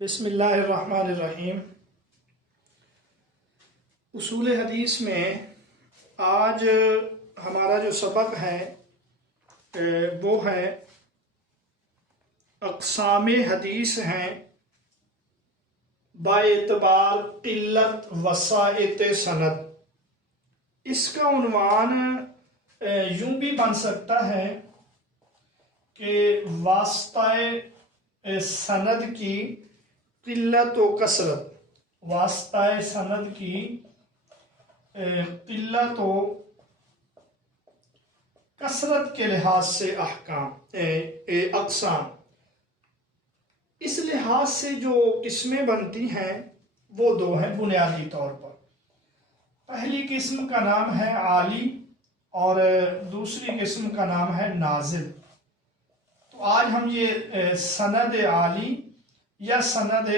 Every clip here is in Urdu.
بسم اللہ الرحمن الرحیم۔ اصول حدیث میں آج ہمارا جو سبق ہے وہ ہے اقسام حدیث ہیں باعتبار قلت وسائط سند۔ اس کا عنوان یوں بھی بن سکتا ہے کہ واسطہ سند کی قلت و کثرت، واسطہ سند کی قلت و کثرت کے لحاظ سے اقسام۔ اس لحاظ سے جو قسمیں بنتی ہیں وہ دو ہیں بنیادی طور پر۔ پہلی قسم کا نام ہے عالی اور دوسری قسم کا نام ہے نازل۔ تو آج ہم یہ سند عالی یا سند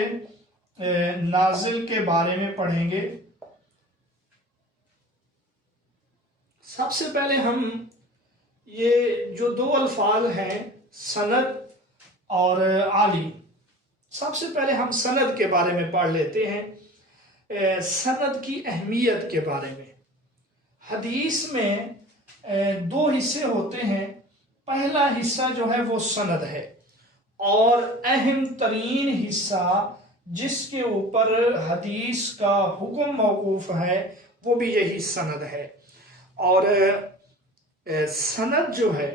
نازل کے بارے میں پڑھیں گے۔ سب سے پہلے ہم یہ جو دو الفاظ ہیں سند اور عالی، سب سے پہلے ہم سند کے بارے میں پڑھ لیتے ہیں، سند کی اہمیت کے بارے میں۔ حدیث میں دو حصے ہوتے ہیں۔ پہلا حصہ جو ہے وہ سند ہے، اور اہم ترین حصہ جس کے اوپر حدیث کا حکم موقوف ہے وہ بھی یہی سند ہے۔ اور سند جو ہے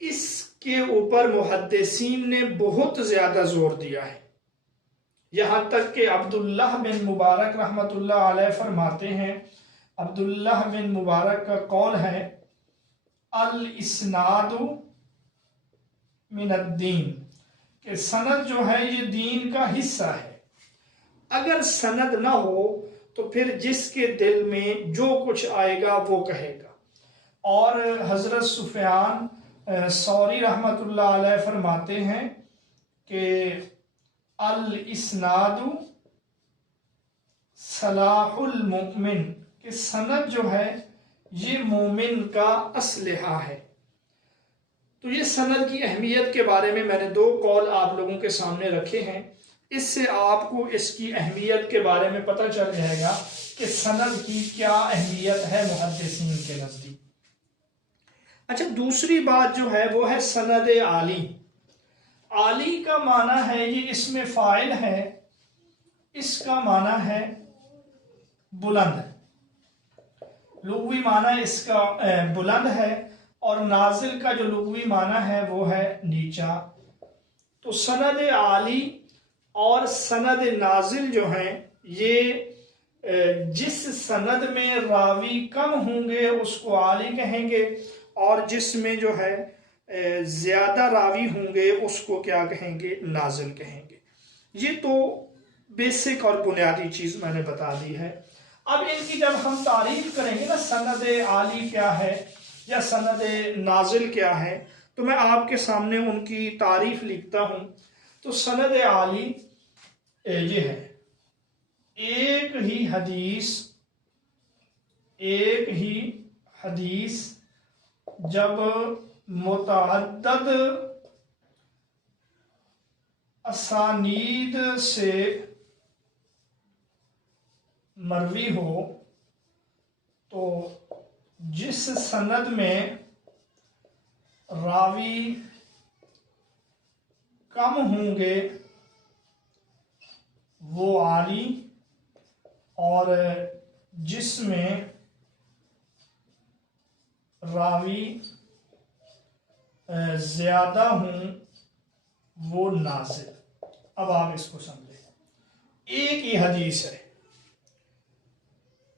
اس کے اوپر محدثین نے بہت زیادہ زور دیا ہے، یہاں تک کہ عبداللہ بن مبارک رحمۃ اللہ علیہ فرماتے ہیں، عبداللہ بن مبارک کا قول ہے الاسناد من الدین، کہ سند جو ہے یہ دین کا حصہ ہے۔ اگر سند نہ ہو تو پھر جس کے دل میں جو کچھ آئے گا وہ کہے گا۔ اور حضرت سفیان ثوری رحمۃ اللہ علیہ فرماتے ہیں کہ الاسناد صلاح المؤمن، کہ سند جو ہے یہ مومن کا اسلحہ ہے۔ تو یہ سند کی اہمیت کے بارے میں نے دو قول آپ لوگوں کے سامنے رکھے ہیں۔ اس سے آپ کو اس کی اہمیت کے بارے میں پتہ چل جائے گا کہ سند کی کیا اہمیت ہے محدثین کے نزدیک۔ اچھا، دوسری بات جو ہے وہ ہے سند عالی۔ عالی کا معنی ہے، یہ اسم فاعل ہے، اس کا معنی ہے بلند، لغوی معنی اس کا بلند ہے، اور نازل کا جو لغوی معنی ہے وہ ہے نیچا۔ تو سند عالی اور سند نازل جو ہیں یہ جس سند میں راوی کم ہوں گے اس کو عالی کہیں گے، اور جس میں جو ہے زیادہ راوی ہوں گے اس کو کیا کہیں گے؟ نازل کہیں گے۔ یہ تو بیسک اور بنیادی چیز میں نے بتا دی ہے۔ اب ان کی جب ہم تعریف کریں گے نا، سند عالی کیا ہے یا سند نازل کیا ہے، تو میں آپ کے سامنے ان کی تعریف لکھتا ہوں۔ تو سند عالی یہ ہے، ایک ہی حدیث جب متعدد اسانید سے مروی ہو، تو جس سند میں راوی کم ہوں گے وہ عالی، اور جس میں راوی زیادہ ہوں وہ نازل۔ اب آپ اس کو سمجھیں، ایک ہی حدیث ہے،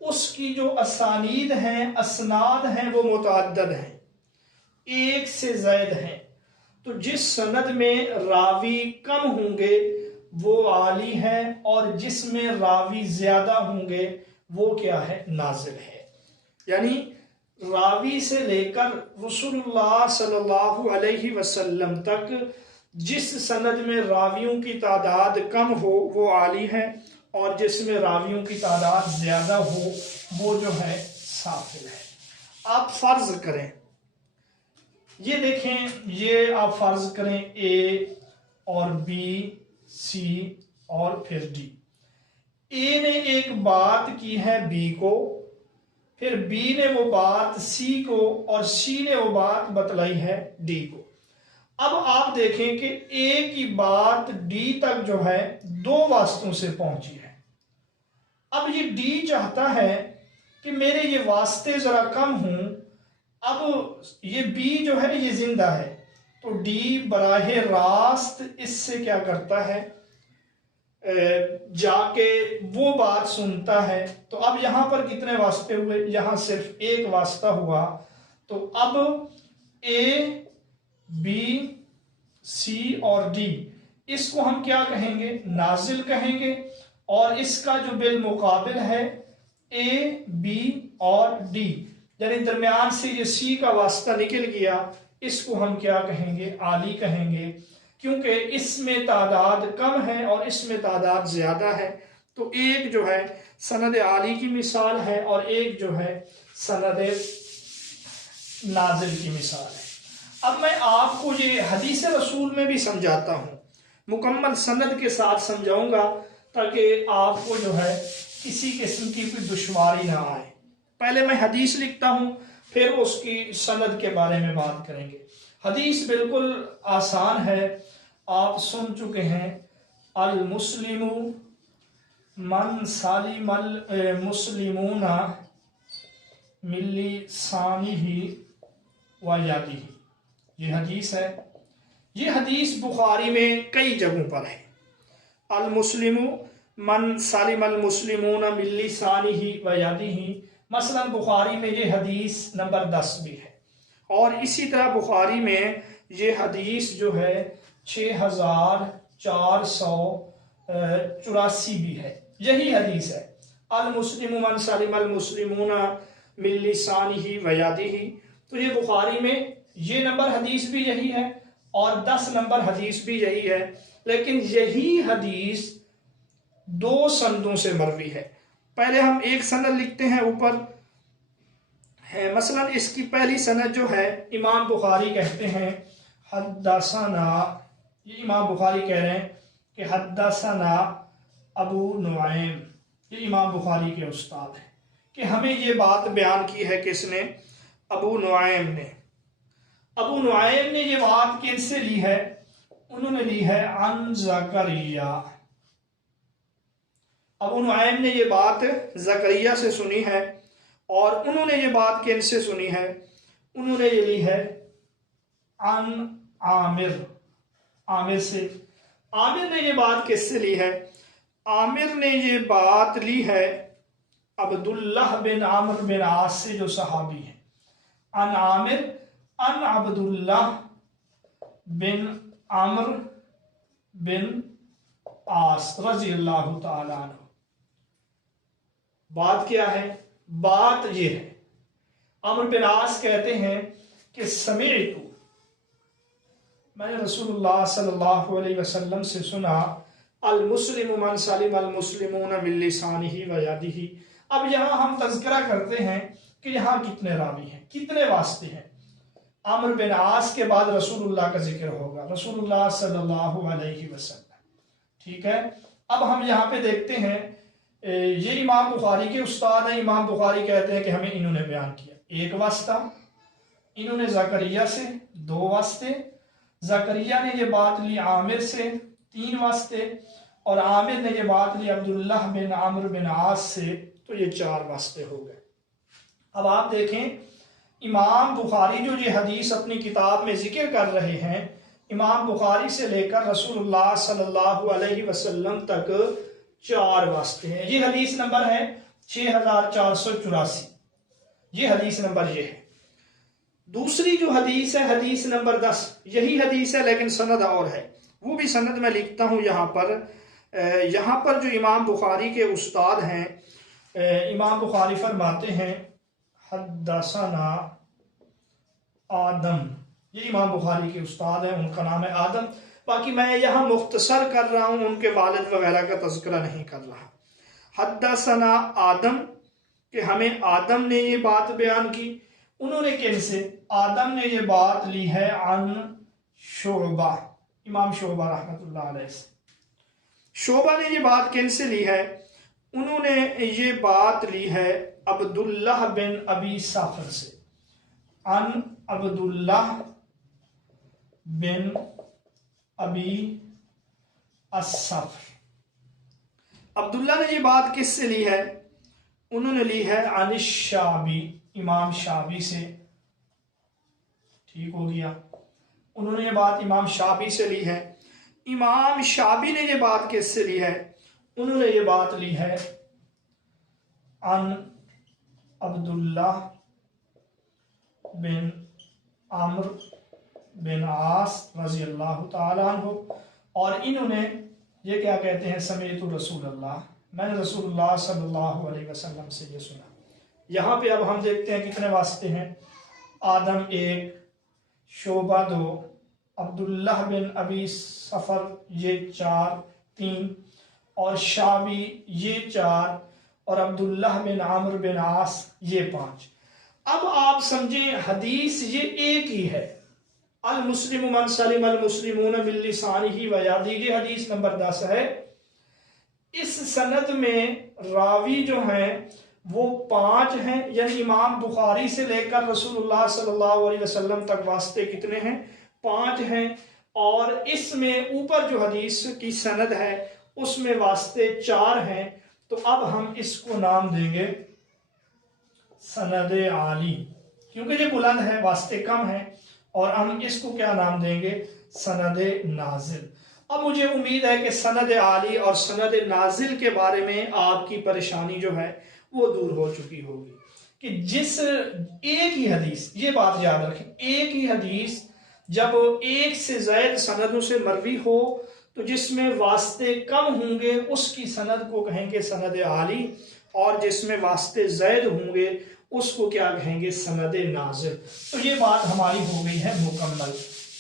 اس کی جو اسانید ہیں، اسناد ہیں، وہ متعدد ہیں، ایک سے زائد ہیں۔ تو جس سند میں راوی کم ہوں گے وہ عالی ہے، اور جس میں راوی زیادہ ہوں گے وہ کیا ہے؟ نازل ہے۔ یعنی راوی سے لے کر رسول اللہ صلی اللہ علیہ وسلم تک جس سند میں راویوں کی تعداد کم ہو وہ عالی ہے، اور جس میں راویوں کی تعداد زیادہ ہو وہ جو ہے سافل ہے۔ آپ فرض کریں، یہ دیکھیں، یہ آپ فرض کریں اے اور بی سی اور پھر ڈی. اے نے ایک بات کی ہے بی کو، پھر بی نے وہ بات سی کو، اور سی نے وہ بات بتلائی ہے ڈی کو. اب آپ دیکھیں کہ اے کی بات ڈی تک جو ہے دو واسطوں سے پہنچی ہے. اب یہ ڈی چاہتا ہے کہ میرے یہ واسطے ذرا کم ہوں. اب یہ بی جو ہے یہ زندہ ہے، تو ڈی براہ راست اس سے کیا کرتا ہے، جا کے وہ بات سنتا ہے. تو اب یہاں پر کتنے واسطے ہوئے، یہاں صرف ایک واسطہ ہوا. تو اب اے بی سی اور ڈی، اس کو ہم کیا کہیں گے، نازل کہیں گے. اور اس کا جو بالمقابل ہے اے بی اور ڈی، یعنی درمیان سے یہ سی کا واسطہ نکل گیا، اس کو ہم کیا کہیں گے، عالی کہیں گے، کیونکہ اس میں تعداد کم ہے اور اس میں تعداد زیادہ ہے. تو ایک جو ہے سند عالی کی مثال ہے اور ایک جو ہے سند نازل کی مثال ہے. اب میں آپ کو یہ حدیث رسول میں بھی سمجھاتا ہوں، مکمل سند کے ساتھ سمجھاؤں گا تاکہ آپ کو جو ہے کسی قسم کی کوئی دشواری نہ آئے. پہلے میں حدیث لکھتا ہوں، پھر اس کی سند کے بارے میں بات کریں گے. حدیث بالکل آسان ہے، آپ سن چکے ہیں. المسلم من سالم المسلمون من لسانہ و یدہ، یہ حدیث ہے. یہ حدیث بخاری میں کئی جگہوں پر ہے. المسلم من سالم المسلمون من لسانہ و یدہ، مثلا بخاری میں یہ حدیث نمبر 10 بھی ہے. اور اسی طرح بخاری میں یہ حدیث جو ہے 6484 بھی ہے. یہی حدیث ہے، المسلم من سلم المسلمون من لسانہ و یدہ. تو یہ بخاری میں یہ نمبر حدیث بھی یہی ہے اور 10 نمبر حدیث بھی یہی ہے. لیکن یہی حدیث دو سندوں سے مروی ہے. پہلے ہم ایک سند لکھتے ہیں اوپر ہے. مثلا اس کی پہلی سند جو ہے امام بخاری کہتے ہیں حدثنا، یہ امام بخاری کہہ رہے ہیں کہ حدثنا ابو نعیم، یہ امام بخاری کے استاد ہیں کہ ہمیں یہ بات بیان کی ہے کس نے، ابو نعیم نے. ابو نعیم نے یہ بات کن سے لی ہے، انہوں نے لی ہے عن زکریا. ابو نعیم نے یہ بات زکریا سے سنی ہے اور انہوں نے یہ بات کن سے سنی ہے، انہوں نے یہ لی ہے عن عامر، عامر سے. عامر نے یہ بات کس سے لی ہے، عامر نے یہ بات لی ہے عبداللہ بن عامر بن عاص سے جو صحابی ہیں. عن عامر عن عبداللہ بن عامر بن عاص رضی اللہ تعالی عنہ. بات کیا ہے، بات یہ ہے، عامر بن عاص کہتے ہیں کہ سمعت، میں نے رسول اللہ صلی اللہ علیہ وسلم سے سنا، المسلم من سلم المسلمون من لسانہ و یدہ. اب یہاں ہم تذکرہ کرتے ہیں کہ یہاں کتنے راوی ہیں، کتنے واسطے ہیں. عامر بن عاص کے بعد رسول اللہ کا ذکر ہوگا، رسول اللہ صلی اللہ علیہ وسلم. ٹھیک ہے. اب ہم یہاں پہ دیکھتے ہیں یہ امام بخاری کے استاد ہیں. امام بخاری کہتے ہیں کہ ہمیں انہوں نے بیان کیا ایک واسطہ، انہوں نے زکریا سے 2 واسطے، زکریا نے یہ بات لی عامر سے 3 واسطے، اور عامر نے یہ بات لی عبداللہ بن عامر بن عاص سے، تو یہ 4 واسطے ہو گئے. اب آپ دیکھیں امام بخاری جو یہ حدیث اپنی کتاب میں ذکر کر رہے ہیں، امام بخاری سے لے کر رسول اللہ صلی اللہ علیہ وسلم تک 4 واسطے ہیں. یہ حدیث نمبر ہے 6484، یہ حدیث نمبر یہ ہے. دوسری جو حدیث ہے حدیث نمبر 10، یہی حدیث ہے لیکن سند اور ہے، وہ بھی سند میں لکھتا ہوں یہاں پر. یہاں پر جو امام بخاری کے استاد ہیں، امام بخاری فرماتے ہیں حدثنا آدم، یہ امام بخاری کے استاد ہیں، ان کا نام ہے آدم. باقی میں یہاں مختصر کر رہا ہوں، ان کے والد وغیرہ کا تذکرہ نہیں کر رہا. حدثنا آدم کہ ہمیں آدم نے یہ بات بیان کی. انہوں نے کن سے، آدم نے یہ بات لی ہے عن شعبہ، امام شعبہ رحمۃ اللہ علیہ سے. شعبہ نے یہ بات کن سے لی ہے؟ انہوں نے یہ بات لی ہے عبداللہ بن ابی سافر سے، عن عبداللہ بن ابی السافر۔ عبداللہ نے یہ بات کس سے لی ہے؟ انہوں نے لی ہے عن الشعبی، امام شعبی سے، ٹھیک ہو گیا، انہوں نے یہ بات امام شعبی سے لی ہے۔ امام شعبی نے یہ بات کس سے لی ہے؟ انہوں نے یہ بات لی ہے عن عبداللہ بن عمرو بن عاص رضی اللہ تعالیٰ عنہ، اور انہوں نے یہ کیا کہتے ہیں؟ سمعت رسول اللہ، میں نے رسول اللہ صلی اللہ علیہ وسلم سے یہ سنا۔ یہاں پہ اب ہم دیکھتے ہیں کتنے واسطے ہیں؟ آدم 1، شعبہ 2، عبداللہ بن ابی سفر یہ 4، 3، اور شعبی یہ 4، اور عبداللہ بن عمرو بن عاص یہ 5۔ اب آپ سمجھیں حدیث یہ ایک ہی ہے، المسلم من سلم المسلمون من لسانہ و یدہ، حدیث نمبر 10 ہے۔ اس سند میں راوی جو ہیں وہ 5 ہیں، یعنی امام بخاری سے لے کر رسول اللہ صلی اللہ علیہ وسلم تک واسطے کتنے ہیں؟ 5 ہیں، اور اس میں اوپر جو حدیث کی سند ہے اس میں واسطے 4 ہیں۔ تو اب ہم اس کو نام دیں گے سند عالی، کیونکہ یہ بلند ہے، واسطے کم ہیں، اور ہم اس کو کیا نام دیں گے؟ سند نازل۔ اب مجھے امید ہے کہ سند عالی اور سند نازل کے بارے میں آپ کی پریشانی جو ہے وہ دور ہو چکی ہوگی، کہ جس ایک ہی حدیث، یہ بات یاد رکھیں، ایک ہی حدیث جب ایک سے زائد سندوں سے مروی ہو تو جس میں واسطے کم ہوں گے اس کی سند کو کہیں گے سند عالی، اور جس میں واسطے زائد ہوں گے اس کو کیا کہیں گے؟ سند نازل۔ تو یہ بات ہماری ہو گئی ہے مکمل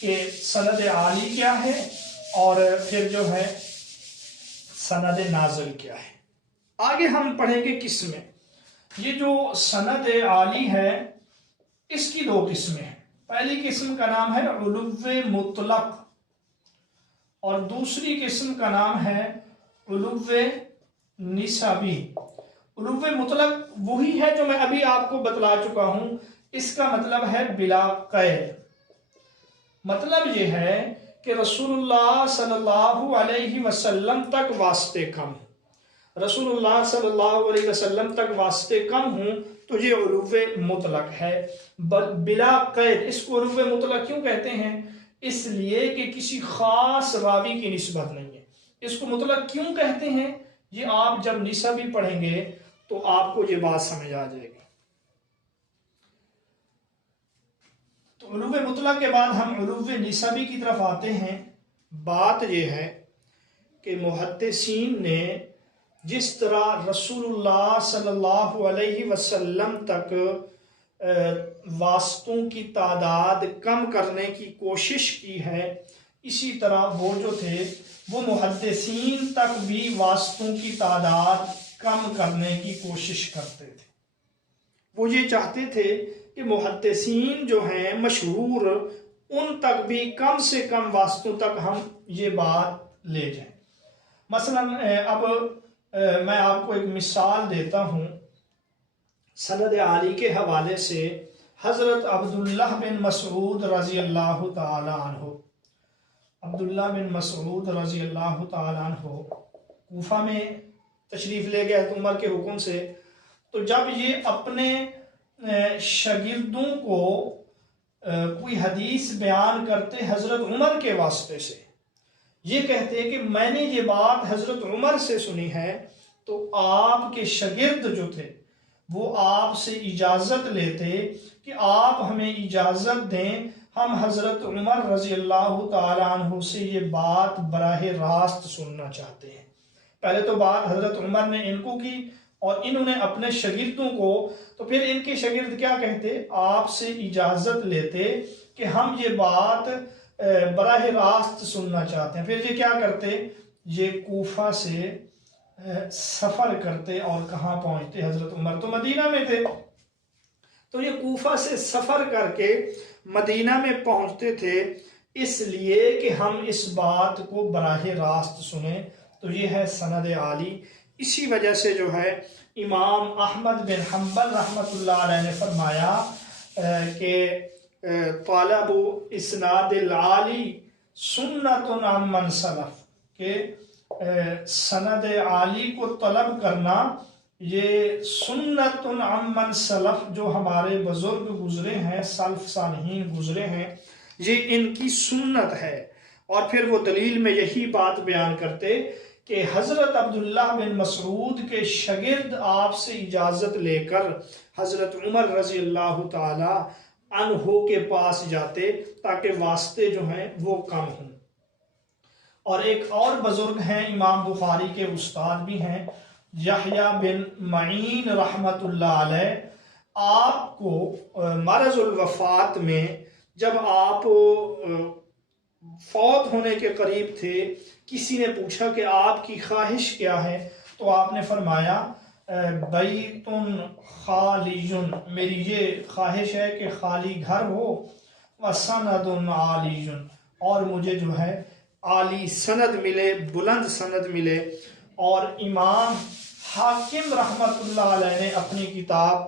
کہ سند عالی کیا ہے اور پھر جو ہے سند نازل کیا ہے۔ آگے ہم پڑھیں گے قسمیں۔ یہ جو سند عالی ہے اس کی 2 قسمیں ہیں۔ پہلی قسم کا نام ہے علو مطلق، اور دوسری قسم کا نام ہے علو نسبی۔ علو مطلق وہی ہے جو میں ابھی آپ کو بتلا چکا ہوں، اس کا مطلب ہے بلا قید۔ مطلب یہ ہے کہ رسول اللہ صلی اللہ علیہ وسلم تک واسطے کم ہوں، رسول اللہ صلی اللہ علیہ وسلم تک واسطے کم ہوں تو یہ علو مطلق ہے بلا قید۔ اس کو علو مطلق کیوں کہتے ہیں؟ اس لیے کہ کسی خاص راوی کی نسبت نہیں ہے۔ اس کو مطلق کیوں کہتے ہیں؟ یہ آپ جب نسبی پڑھیں گے تو آپ کو یہ بات سمجھ آ جائے گی۔ تو علو مطلق کے بعد ہم علو نسبی کی طرف آتے ہیں۔ بات یہ ہے کہ محدثین نے جس طرح رسول اللہ صلی اللہ علیہ وسلم تک واسطوں کی تعداد کم کرنے کی کوشش کی ہے، اسی طرح وہ جو تھے وہ محدثین تک بھی واسطوں کی تعداد کم کرنے کی کوشش کرتے تھے۔ وہ یہ چاہتے تھے کہ محدثین جو ہیں مشہور، ان تک بھی کم سے کم واسطوں تک ہم یہ بات لے جائیں۔ مثلا اب میں آپ کو ایک مثال دیتا ہوں سند عالی کے حوالے سے۔ حضرت عبداللہ بن مسعود رضی اللہ تعالی عنہ، عبداللہ بن مسعود رضی اللہ تعالی عنہ کوفہ میں تشریف لے گئے حضرت عمر کے حکم سے۔ تو جب یہ اپنے شاگردوں کو کوئی حدیث بیان کرتے حضرت عمر کے واسطے سے، یہ کہتے کہ میں نے یہ بات حضرت عمر سے سنی ہے، تو آپ کے شاگرد جو تھے وہ آپ سے اجازت لیتے کہ آپ ہمیں اجازت دیں، ہم حضرت عمر رضی اللہ تعالیٰ عنہ سے یہ بات براہ راست سننا چاہتے ہیں۔ پہلے تو بات حضرت عمر نے ان کو کی اور انہوں نے اپنے شاگردوں کو، تو پھر ان کے شاگرد کیا کہتے؟ آپ سے اجازت لیتے کہ ہم یہ بات براہ راست سننا چاہتے ہیں۔ پھر یہ کیا کرتے؟ یہ کوفہ سے سفر کرتے، اور کہاں پہنچتے؟ حضرت عمر تو مدینہ میں تھے، تو یہ کوفہ سے سفر کر کے مدینہ میں پہنچتے تھے اس لیے کہ ہم اس بات کو براہ راست سنیں۔ تو یہ ہے سند عالی۔ اسی وجہ سے جو ہے امام احمد بن حنبل رحمۃ اللہ علیہ نے فرمایا کہ طالب اسناد العالی سنت عمن سلف، کہ سند عالی کو طلب کرنا یہ سنت عمن سلف، جو ہمارے بزرگ گزرے ہیں، سلف صالحین گزرے ہیں، یہ ان کی سنت ہے۔ اور پھر وہ دلیل میں یہی بات بیان کرتے کہ حضرت عبداللہ بن مسعود کے شاگرد آپ سے اجازت لے کر حضرت عمر رضی اللہ تعالی عنہ کے پاس جاتے تاکہ واسطے جو ہیں وہ کم ہوں۔ اور ایک اور بزرگ ہیں، امام بخاری کے استاد بھی ہیں، یحییٰ بن معین رحمت اللہ علیہ، آپ کو مرض الوفات میں جب آپ فوت ہونے کے قریب تھے، کسی نے پوچھا کہ آپ کی خواہش کیا ہے، تو آپ نے فرمایا بیت خالی، میری یہ خواہش ہے کہ خالی گھر ہو، وسند عالی، اور مجھے جو ہے عالی سند ملے، بلند سند ملے۔ اور امام حاکم رحمت اللہ علیہ نے اپنی کتاب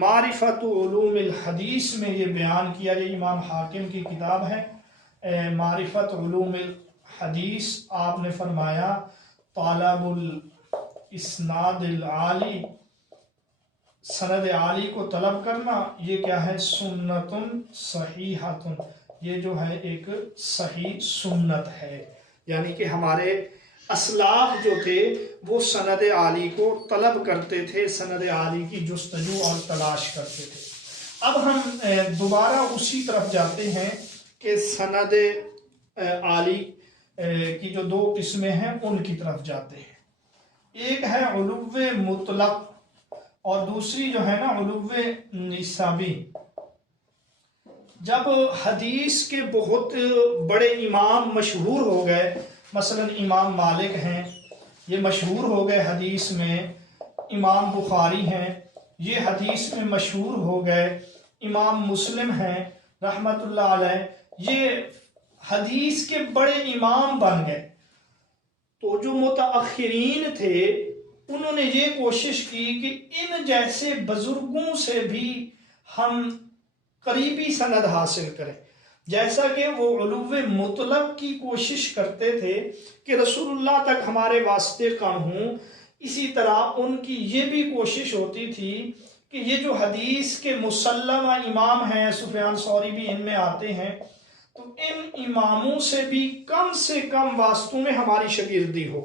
معرفت علوم الحدیث میں یہ بیان کیا، یہ امام حاکم کی کتاب ہے معرفت علوم الحدیث۔ آپ نے فرمایا طالب الاسناد العالی، سند عالی کو طلب کرنا، یہ کیا ہے؟ سنت صحیحۃ، یہ جو ہے ایک صحیح سنت ہے۔ یعنی کہ ہمارے اسلاف جو تھے وہ سند عالی کو طلب کرتے تھے، سند عالی کی جستجو اور تلاش کرتے تھے۔ اب ہم دوبارہ اسی طرف جاتے ہیں کہ سند عالی کی جو دو قسمیں ہیں ان کی طرف جاتے ہیں۔ ایک ہے علو مطلق اور دوسری جو ہے نا علو نسبی۔ جب حدیث کے بہت بڑے امام مشہور ہو گئے، مثلا امام مالک ہیں، یہ مشہور ہو گئے حدیث میں، امام بخاری ہیں، یہ حدیث میں مشہور ہو گئے، امام مسلم ہیں رحمت اللہ علیہ، یہ حدیث کے بڑے امام بن گئے۔ تو جو متاخرین تھے انہوں نے یہ کوشش کی کہ ان جیسے بزرگوں سے بھی ہم قریبی سند حاصل کریں، جیسا کہ وہ علو مطلق کی کوشش کرتے تھے کہ رسول اللہ تک ہمارے واسطے کم ہوں، اسی طرح ان کی یہ بھی کوشش ہوتی تھی کہ یہ جو حدیث کے مسلمہ امام ہیں، سفیان ثوری بھی ان میں آتے ہیں، تو ان اماموں سے کم واسطوں میں ہماری شاگردی ہو۔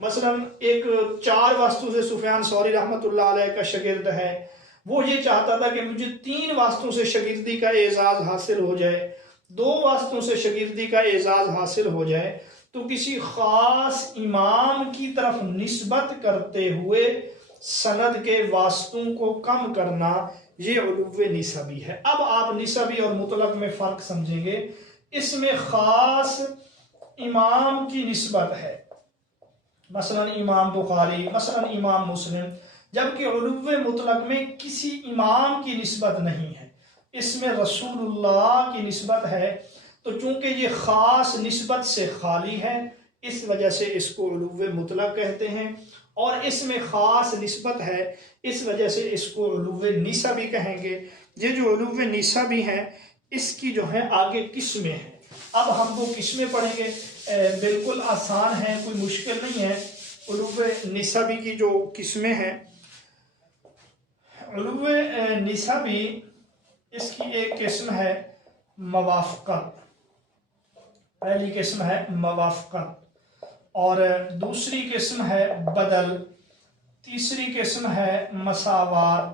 مثلا ایک 4 واسطوں سے سفیان ثوری رحمت اللہ علیہ کا شاگرد ہے، وہ یہ چاہتا تھا کہ مجھے 3 واسطوں سے شاگردی کا اعزاز حاصل ہو جائے، 2 واسطوں سے شاگردی کا اعزاز حاصل ہو جائے، تو کسی خاص امام کی طرف نسبت کرتے ہوئے سند کے واسطوں کو کم کرنا، یہ علو نسبی ہے۔ اب آپ نسبی اور مطلق میں فرق سمجھیں گے۔ اس میں خاص امام کی نسبت ہے، مثلا امام بخاری، مثلا امام مسلم، جبکہ علو مطلق میں کسی امام کی نسبت نہیں ہے، اس میں رسول اللہ کی نسبت ہے۔ تو چونکہ یہ خاص نسبت سے خالی ہے، اس وجہ سے اس کو علو مطلق کہتے ہیں، اور اس میں خاص نسبت ہے، اس وجہ سے اس کو علو نسبی کہیں گے۔ یہ جو علو نسبی ہیں اس کی جو ہے آگے قسمیں ہیں۔ اب ہم وہ قسمیں پڑھیں گے، بالکل آسان ہیں، کوئی مشکل نہیں ہے۔ علو نسبی کی جو قسمیں ہیں، علو نسبی اس کی ایک قسم ہے موافقت، پہلی قسم ہے موافقت، اور دوسری قسم ہے بدل، تیسری قسم ہے مساوات،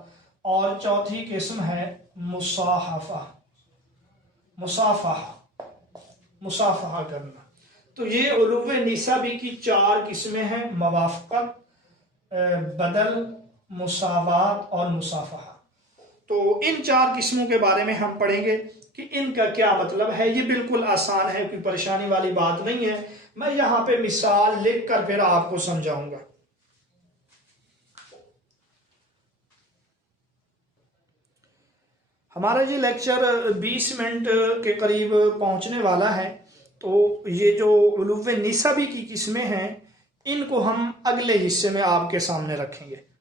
اور چوتھی قسم ہے مصافحہ کرنا۔ تو یہ علو نسبی کی 4 قسمیں ہیں، موافقت، بدل، مساوات اور مصافحہ۔ تو ان 4 قسموں کے بارے میں ہم پڑھیں گے کہ ان کا کیا مطلب ہے۔ یہ بالکل آسان ہے، کوئی پریشانی والی بات نہیں ہے، میں یہاں پہ مثال لکھ کر پھر آپ کو سمجھاؤں گا۔ ہمارا یہ لیکچر 20 منٹ کے قریب پہنچنے والا ہے۔ تو یہ جو علو نسبی کی قسمیں ہیں ان کو ہم اگلے حصے میں آپ کے سامنے رکھیں گے.